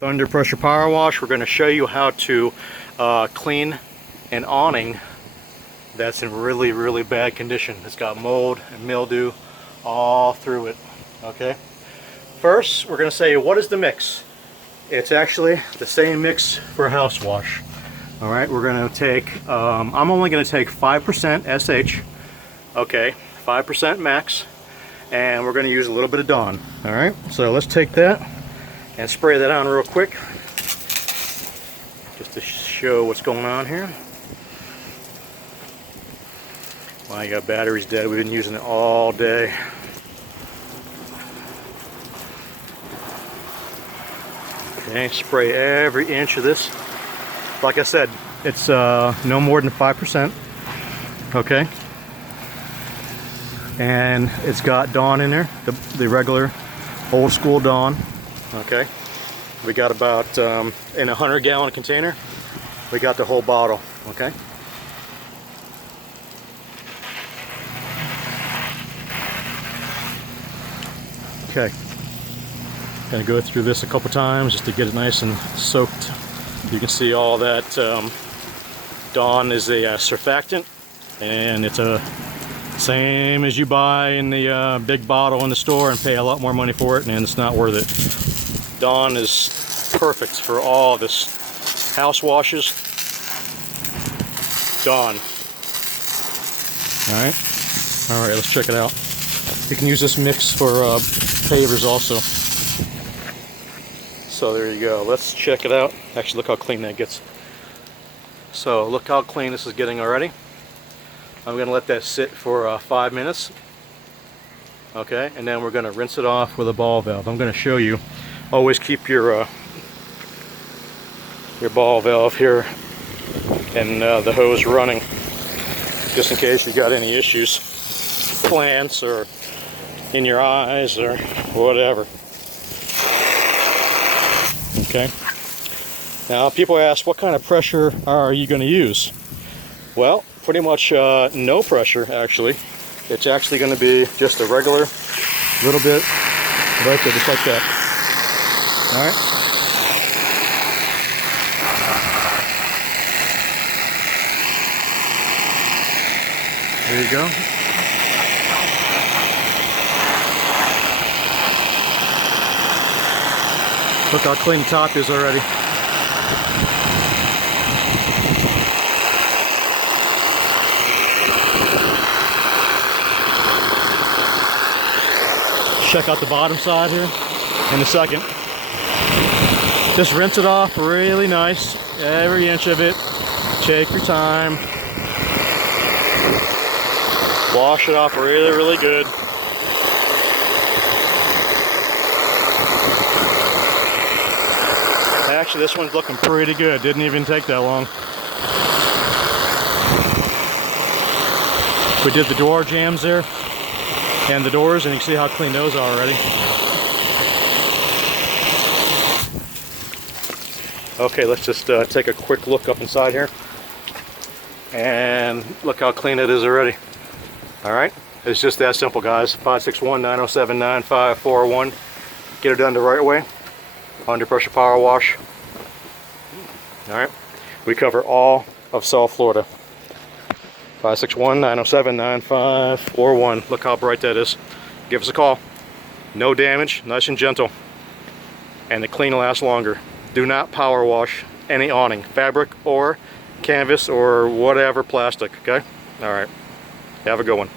Under pressure power wash, we're going to show you how to clean an awning that's in really bad condition. It's got mold and mildew all through it. Okay, first we're going to say, what is the mix? It's actually the same mix for a house wash. All right, we're going to take I'm only going to take 5% SH, okay, 5% max, and we're going to use a little bit of Dawn. All right, so let's take that and spray that on real quick, just to show what's going on here. My battery's dead. We've been using it all day. Okay, spray every inch of this. Like I said, it's no more than 5%. Okay, and it's got Dawn in there, the regular old school Dawn. Okay, we got about in a 100-gallon container, we got the whole bottle. Okay, gonna go through this a couple times just to get it nice and soaked. You can see all that Dawn is a surfactant, and it's a same as you buy in the big bottle in the store and pay a lot more money for it, and it's not worth it. Dawn is perfect for all this house washes. Dawn. All right, let's check it out. You can use this mix for pavers also. So there you go. Let's check it out. Actually, look how clean that gets. So look how clean this is getting already. I'm going to let that sit for 5 minutes. Okay, and then we're going to rinse it off with a ball valve. I'm going to show you. Always keep your ball valve here and the hose running, just in case you got any issues, plants or in your eyes or whatever. Okay. Now people ask, what kind of pressure are you going to use? Well, pretty much no pressure actually. It's actually going to be just a regular little bit right there, just like that. All right. There you go. Look how clean the top is already. Check out the bottom side here in a second. Just rinse it off really nice, every inch of it. Take your time. Wash it off really good. Actually, this one's looking pretty good. Didn't even take that long. We did the door jambs there and the doors, and you can see how clean those are already. Okay, let's just take a quick look up inside here, and look how clean it is already. All right, it's just that simple, guys. 561-907-9541. Get it done the right way. Under pressure power wash. All right, we cover all of South Florida. 561-907-9541. Look how bright that is. Give us a call. No damage, nice and gentle, and the clean lasts longer. Do not power wash any awning, fabric or canvas or whatever plastic, okay? All right, have a good one.